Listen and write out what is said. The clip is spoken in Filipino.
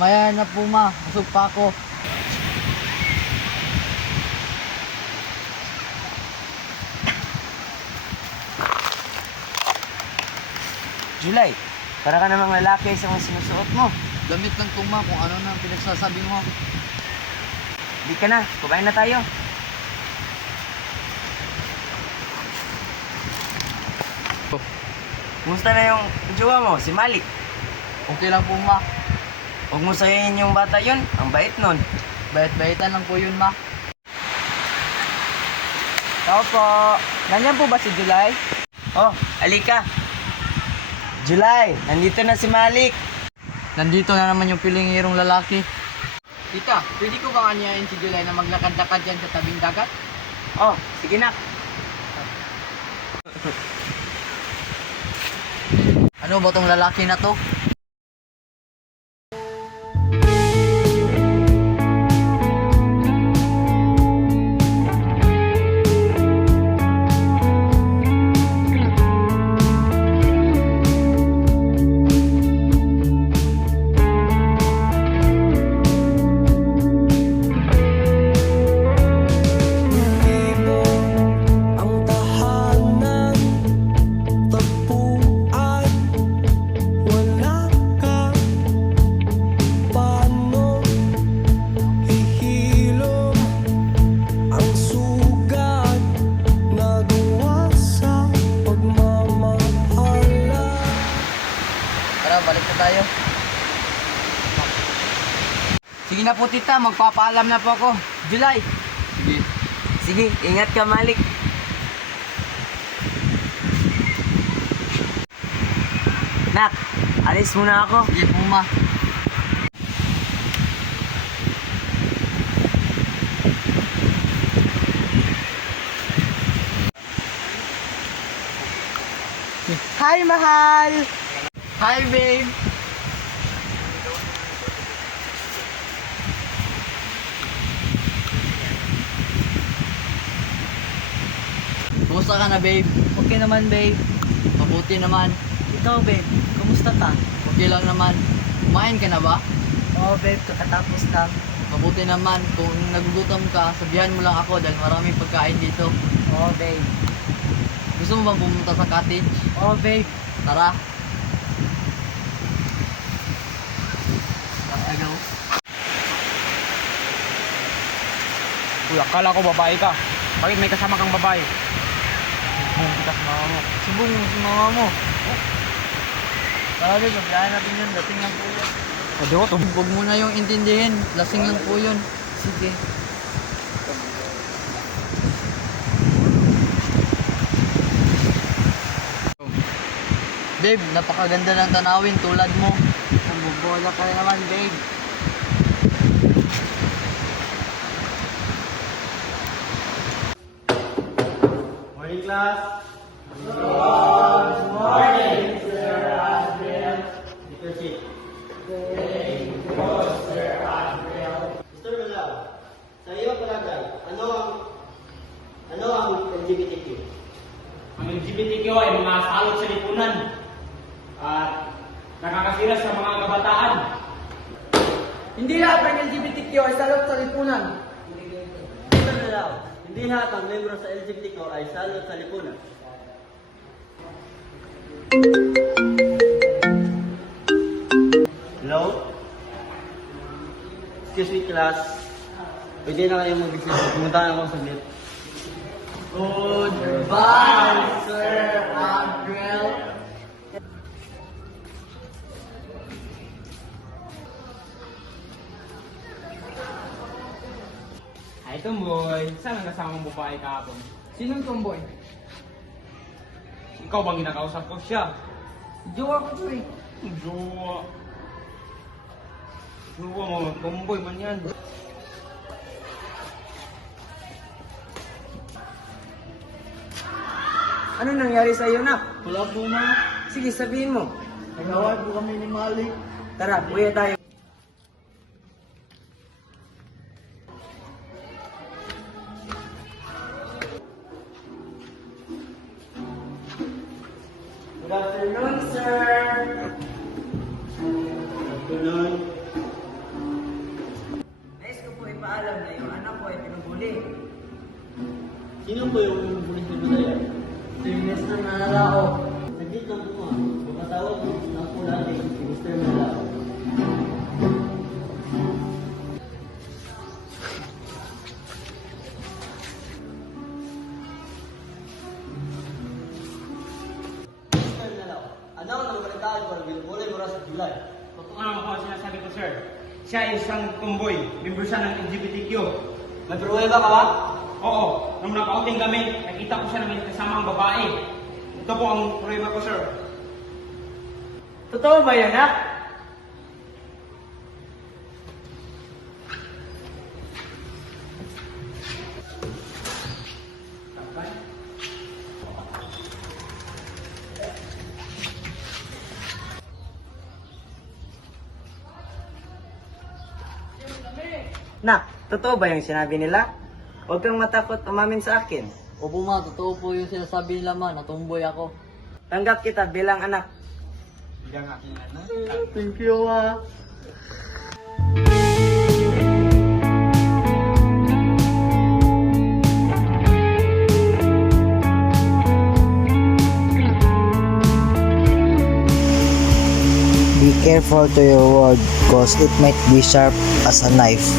Mamaya na po ma, busog pa ako. July, para ka namang lalaki sa mga sinusuot mo. Damit lang po ma, kung ano na ang pinagsasabi mo. Di ka na, kumain na tayo. Kumusta na yung jowa mo, si Malik? Okay lang po ma. Huwag mo sayahin yung bata yun, ang bait nun. Bait-baitan lang po yun ma. Tao po, nandiyan po ba si July? Oh, alika. July, nandito na si Malik. Nandito na naman yung pilingirong lalaki. Tita, pwede ko bang anyayin si July na maglakad-lakad dyan sa tabing dagat? Oh, sige na. Ano ba tong lalaki na to? Balik na tayo. Sige na po tita, magpapaalam na po ako. July. Sige. Sige, ingat ka Malik. Nak, alis muna ako. Sige po ma. Hi, mahal! Hi babe! Kumusta ka na babe? Okay naman, babe. Mabuti naman. Ikaw, babe, kumusta ka? Okay lang naman. Kumain ka na ba? Oo, babe, kakatapos lang. Mabuti naman. Kung nagugutom ka, sabihan mo lang ako dahil maraming pagkain dito. Oo, babe. Gusto mo bang pumunta sa cottage? Oo, babe. Tara. Agaw. Uy, akala ko babae ka. Bakit may kasama kang babae? Sumbong kita sa mama mo. Subong mo si mama mo. Tara babe, sabihan natin yun. Lasing lang po yun. Pwede ko, Huwag mo na yung intindihin. Lasing lang po yun. Sige. Babe, napakaganda ng tanawin tulad mo. Nambubola ka na naman, babe. Morning, class. Mr. Malal, sa iyo palagay, ano ang LGBTQ? Ang LGBTQ ay mga salot sa lipunan at nakakasira sa mga kabataan. Hindi lahat ng LGBTQ ay salot sa lipunan. Mr. Malal, hindi lahat ng membro sa LGBTQ ay salot sa lipunan. Hello? Excuse me, class. Pwede na kayo mag-discuss. Pumunta na ako saglit. Goodbye, Sir Adriel. Ay, tumboy. Saan ang kasama mong babae kahapon? Sinong tomboy? Ikaw bang ginakausap ko siya? Jowa ko to eh. Jowa. Jowa mo, tumboy man yan. Ano nangyari sa iyo, nak? Wala po ma. Sige, sabihin mo. Nag-away po kami ni Malik. Tara, uwi tayo. Good afternoon, sir. Good afternoon. Sino po yung pulis ni Malaya? Si Mr. Nanalao. Nandito lang po nga. Pagkatawag ng po natin si Mr. Malaya. Mr. Malaya, ano ang nabalitaan ko na binubulay mo sa July? Totoo naman po ang sinasabi ko, sir. Siya ay isang tomboy. Member siya ng LGBTQ. May pruweba ka ba? Oo. Nung nakauting kami, nakita ko siya na may kasamang babae. Ito po ang pruweba ko, sir. Totoo ba yan, ha? Nak, totoo ba yung sinabi nila? Huwag kang matakot umamin sa akin. Opo ma, totoo po yung sinasabi nila ma, natumboy ako. Tanggap kita bilang anak. Thank you ma. Be careful to your word, cause it might be sharp as a knife.